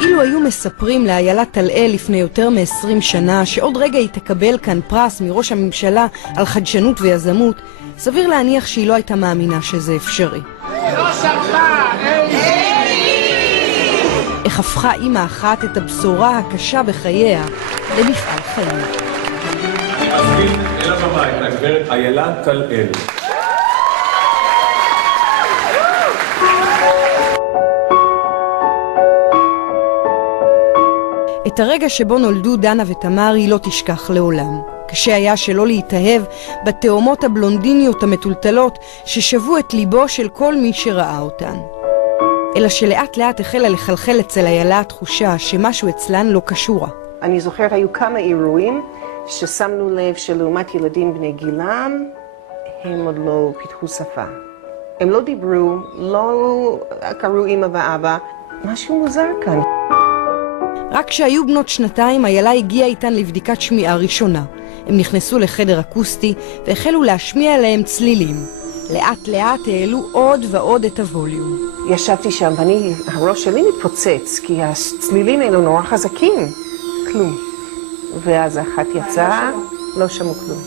אילו היו מספרים לאיילה טל-אל לפני יותר מ-20 שנה שעוד רגע היא תקבל כאן פרס מראש הממשלה על חדשנות ויזמות, סביר להניח שהיא לא הייתה מאמינה שזה אפשרי. לא שווה! איך הפכה אמא אחת את הבשורה הקשה בחייה למפעל חיים. אני מזמין אל הבמה את הגברת איילה טל-אל. את הרגע שבו נולדו דנה ותמר היא לא תשכח לעולם. קשה היה שלא להתאהב בתאומות הבלונדיניות המטולטלות ששבו את ליבו של כל מי שראה אותן. אלא שלאט לאט החלה לחלחל אצל איילה התחושה שמשהו אצלן לא קשורה. אני זוכרת, היו כמה אירועים ששמנו לב שלעומת ילדים בני גילם, הם עוד לא פיתחו שפה. הם לא דיברו, לא קראו אמא ואבא, משהו מוזר כאן. רק כשהיו בנות 2, איילה הגיעה איתן לבדיקת שמיעה ראשונה. הם נכנסו לחדר אקוסטי והחלו להשמיע עליהם צלילים. לאט לאט העלו עוד ועוד את הווליום. ישבתי שם והראש שלי מתפוצץ, כי הצלילים האלו נורא חזקים. כלום. ואז אחת יצאה, לא שמעו כלום.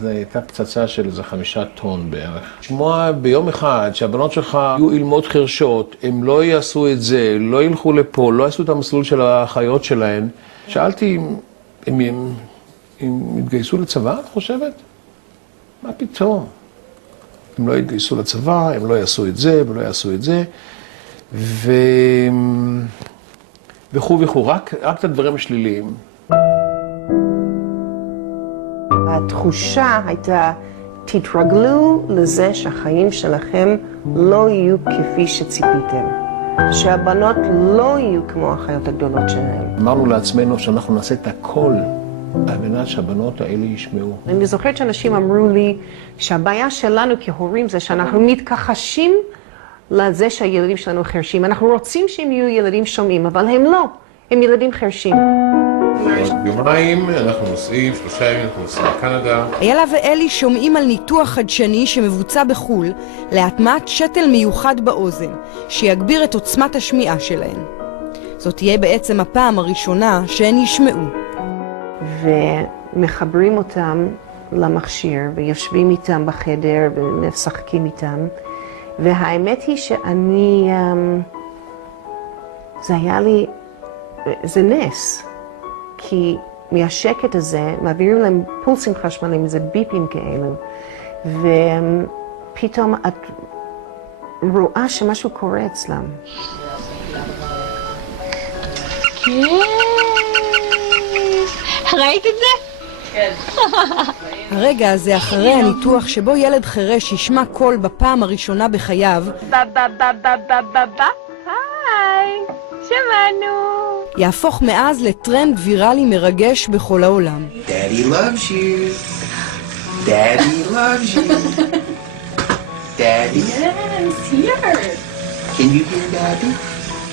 זו הייתה פצצה של איזה 5 טון בערך. שמוע ביום אחד שהבנות שלך יהיו ללמוד חרשות, הם לא יעשו את זה, לא ילכו לפה, לא יעשו את המסלול של החיות שלהן. שאלתי אם יתגייסו לצבא, את חושבת? מה פתאום? הם לא יתגייסו לצבא, הם לא יעשו את זה ולא יעשו את זה. וכו', רק את הדברים השליליים. התחושה הייתה, תתרגלו לזה שהחיים שלכם לא יהיו כפי שציפיתם. שהבנות לא יהיו כמו החיות הגדולות שלהם. אמרנו לעצמנו שאנחנו נעשה את הכל על מנת שהבנות האלה ישמעו. אני זוכרת שאנשים אמרו לי שהבעיה שלנו כהורים זה שאנחנו מתכחשים לזה שהילדים שלנו חרשים. אנחנו רוצים שהם יהיו ילדים שומעים, אבל הם לא. הם ילדים חרשים. יומיים אנחנו נוסעים, 3 ימים אנחנו נוסעים לקנדה. איילה ואלי שומעים על ניתוח חדשני שמבוצע בחול להטמעת שתל מיוחד באוזן, שיגביר את עוצמת השמיעה שלהן. זאת תהיה בעצם הפעם הראשונה שהן ישמעו. ומחברים אותם למכשיר ויושבים איתם בחדר ומשחקים איתם. והאמת היא שאני, זה היה לי, זה נס. כי מהשקט הזה מעבירים להם פולסים חשמליים, זה ביפים כאלו, ופתאום את רואה שמשהו קורה אצלם. כן, ראית את זה? כן. הרגע הזה אחרי הניתוח שבו ילד חרש ישמע קול בפעם הראשונה בחייו, היי, שמענו. יהפוך מאז לטרנד ויראלי מרגש בכל העולם. Daddy loves you. Daddy loves you. Daddy. Yes, here. Can you hear Daddy?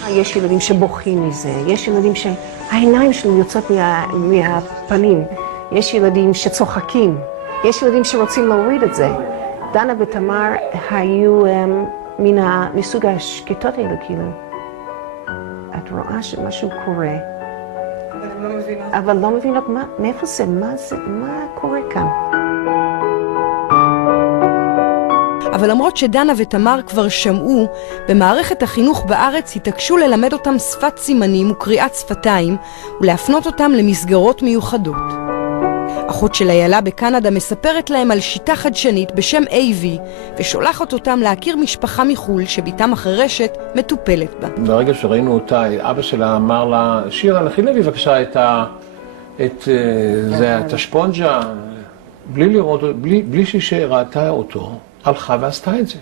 יש ילדים שבוכים מזה, יש ילדים שהעיניים שלהם יוצאות מהפנים, יש ילדים שצוחקים, יש ילדים שרוצים להוריד את זה. דנה ותמר היו מסוג השקטות האלו, כאילו. את רואה שמשהו קורה. אבל לא מבינות מאיפה זה, מה קורה כאן. אבל למרות שדנה ותמר כבר שמעו, במערכת החינוך בארץ התעקשו ללמד אותם שפת סימנים וקריאת שפתיים, ולהפנות אותם למסגרות מיוחדות. אחות של איילה בקנדה מספרת להם על שיטה חדשנית בשם AV, ושולחת אותם להכיר משפחה מחול שביתם החרשת מטופלת בה. ברגע שראינו אותה, אבא שלה אמר לה, שירה, לכי להביא בבקשה את השפונג'ה, בלי לראות, בלי שראתה אותו, הלכה ועשתה את זה.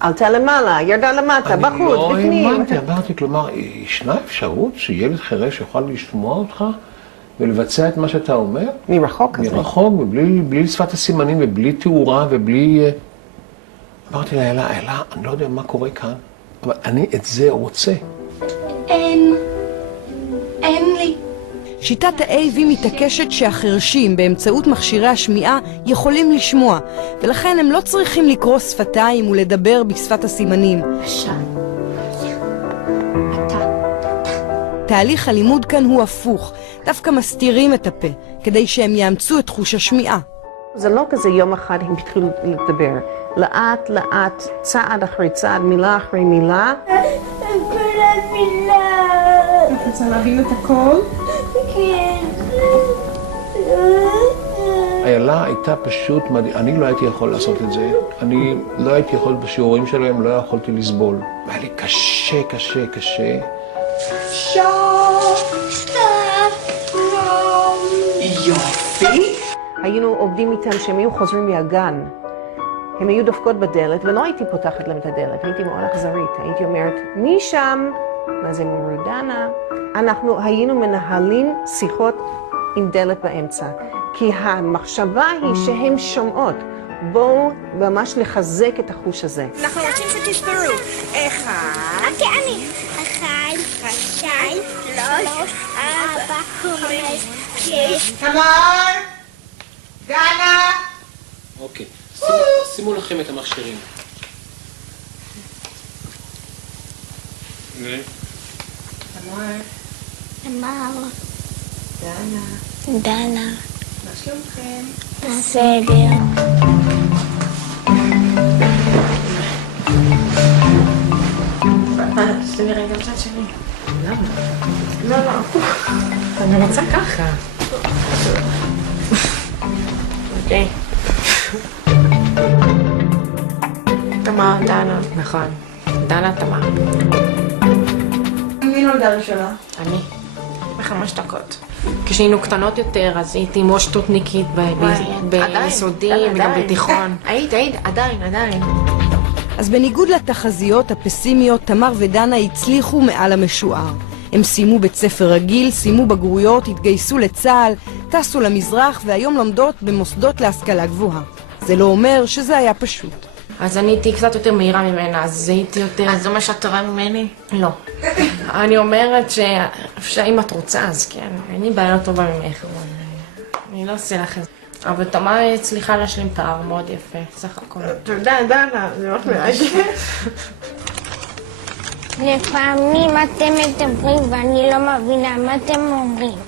עלתה למעלה, ירדה למטה, בחוץ, בפנים. אני לא האמנתי, אמרתי, כלומר, ישנה אפשרות שילד חירש יוכל לשמוע אותך ולבצע את מה שאתה אומר? מרחוק כזה. מרחוק, בלי שפת הסימנים ובלי תאורה ובלי... אמרתי לה, איילה, אני לא יודע מה קורה כאן, אבל אני את זה רוצה. אין לי. שיטת ה-AV מתעקשת שהחרשים באמצעות מכשירי השמיעה יכולים לשמוע, ולכן הם לא צריכים לקרוא שפתיים ולדבר בשפת הסימנים. תהליך הלימוד כאן הוא הפוך, דווקא מסתירים את הפה, כדי שהם יאמצו את חוש השמיעה. זה לא כזה יום אחד הם התחילו לדבר. לאט לאט, צעד אחרי צעד, מילה אחרי מילה. את רוצה להבין את הכל? כן. איילה הייתה פשוט מדהימה, אני לא הייתי יכול לעשות את זה. אני לא הייתי יכול בשיעורים שלהם, לא יכולתי לסבול. היה לי קשה, קשה, קשה. יופי. היינו עובדים איתם שהם היו חוזרים מהגן. הם היו דופקות בדלת, ולא הייתי פותחת להם את הדלת, הייתי מאוד אכזרית. הייתי אומרת, מי שם? אז הם אמרו, דנה. אנחנו היינו מנהלים שיחות עם דלת באמצע, כי המחשבה היא שהן שומעות. בואו ממש לחזק את החוש הזה. אנחנו רוצים שתספרו. 1. אוקיי, אני. 1, 2, 3, 4, 5, 6. תמר! דנה! אוקיי, שימו לכם את המכשירים. תמר. דנה. מה שלומכם? בסדר. תשתמי רגע בצד שלי. למה? לא. אני רוצה ככה. אוקיי. תמר, דנה. נכון. דנה, תמר. מי נולדה ראשונה? אני. ב5 דקות. כשהיינו קטנות יותר, אז הייתי מאוד שטותניקית ביסודי וגם בתיכון. היית, עדיין. אז בניגוד לתחזיות הפסימיות, תמר ודנה הצליחו מעל המשוער. הם סיימו בית ספר רגיל, סיימו בגרויות, התגייסו לצה"ל, טסו למזרח והיום לומדות במוסדות להשכלה גבוהה. זה לא אומר שזה היה פשוט. אז אני הייתי קצת יותר מהירה ממנה, אז הייתי יותר... אז זה מה שאת טובה ממני? לא. אני אומרת שאם את רוצה, אז כן. אני בעיה לא טובה ממך, אני לא עושה לך את זה. אבל תמר הצליחה להשלים פער מאוד יפה, סך הכל. תודה, דנה, זה מאוד מרגש. לפעמים אתם מדברים ואני לא מבינה מה אתם אומרים.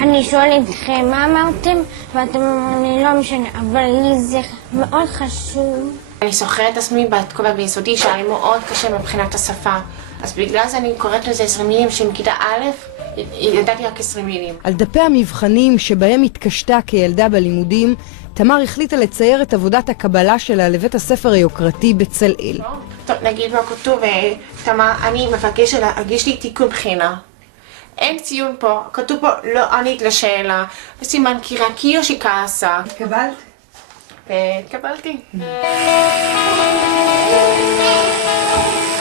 אני שואל אתכם מה אמרתם ואתם אומרים לי לא משנה, אבל לי זה מאוד חשוב. אני זוכרת את עצמי בתקופה ביסודי שהיה לי מאוד קשה מבחינת השפה. אז בגלל זה אני קוראת לזה 20 מילים שמכיתה א', ידעתי רק 20 מילים. על דפי המבחנים שבהם התקשתה כילדה בלימודים, תמר החליטה לצייר את עבודת הקבלה שלה לבית הספר היוקרתי בצלאל. טוב, נגיד מה כתוב, תמר, אני מבקשת להגיש לי תיקון בחינה. אין ציון פה, כתוב פה לא ענית לשאלה, וסימן כי רק היא או שכעסה. התקבלת? התקבלתי.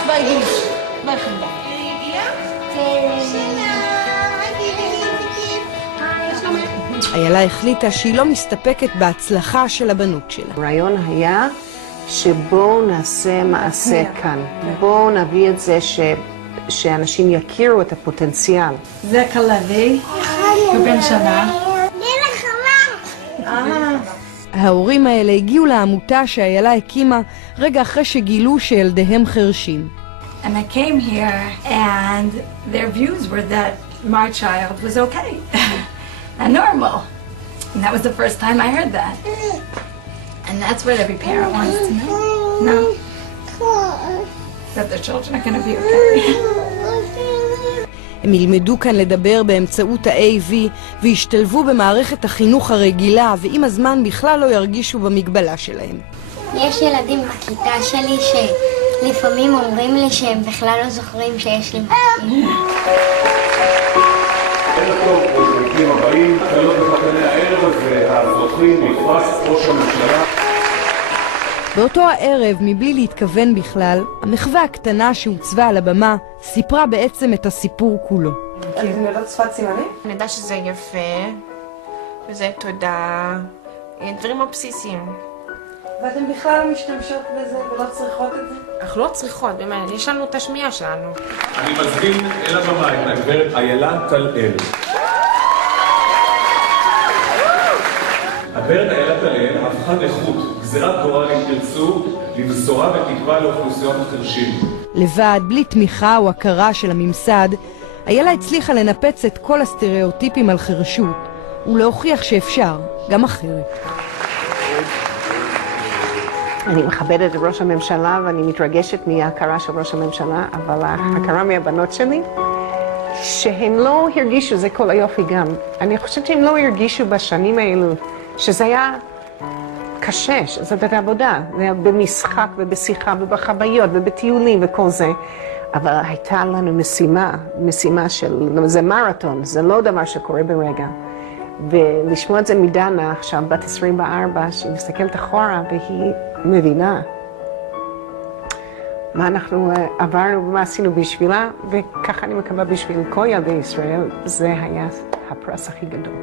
ביי גיל, ביי חמדה. איילה החליטה שהיא לא מסתפקת בהצלחה של הבנות שלה. הרעיון היה שבואו נעשה מעשה כאן. בואו נביא את זה שאנשים יכירו את הפוטנציאל. זה כלבי, הוא בן שנה. ההורים האלה הגיעו לעמותה שאיילה הקימה רגע אחרי שגילו שילדיהם חרשים. And I came here and their views were that my child was okay and normal. And that was the first time I heard that. And that's what every parent wants to know. No. That their children are going to be okay. הם ילמדו כאן לדבר באמצעות ה-AV והשתלבו במערכת החינוך הרגילה, ועם הזמן בכלל לא ירגישו במגבלה שלהם. יש ילדים בכיתה שלי שלפעמים אומרים לי שהם בכלל לא זוכרים שיש לי מחשבים. ערב טוב, ברוכים הבאים, קלות וחתני הערב הזה, הזוכים מפרס ראש הממשלה. באותו הערב, מבלי להתכוון בכלל, המחווה הקטנה שהוצבה על הבמה סיפרה בעצם את הסיפור כולו. אתם יודעות שפת סימנים? אני יודעת שזה יפה, וזה תודה, דברים הבסיסיים. ואתם בכלל לא משתמשות בזה ולא צריכות את זה? אנחנו לא צריכות, באמת, יש לנו את השמיעה שלנו. אני מזמין אל הבמה את הגברת איילה טל-אל. הגברת איילה טל-אל הפכה לחוט, גזירת גורל אם תרצו, לבשורה ותקווה לאוכלוסיות החרשים. לבד, בלי תמיכה או הכרה של הממסד, איילה הצליחה לנפץ את כל הסטריאוטיפים על חרשות, ולהוכיח שאפשר, גם אחרת. אני מכבדת את ראש הממשלה ואני מתרגשת מההכרה של ראש הממשלה, אבל ההכרה מהבנות שלי, שהם לא הרגישו, זה כל היופי גם. אני חושבת שהם לא הרגישו בשנים האלו, שזה היה קשה, שזאת הייתה עבודה. זה היה במשחק ובשיחה ובחוויות ובטיולים וכל זה. אבל הייתה לנו משימה של, זה מרתון, זה לא דבר שקורה ברגע. ולשמוע את זה מדנה עכשיו, בת 24, שהיא מסתכלת אחורה והיא מבינה מה אנחנו עברנו ומה עשינו בשבילה, וככה אני מקווה בשביל כל ילדי ישראל, זה היה הפרס הכי גדול.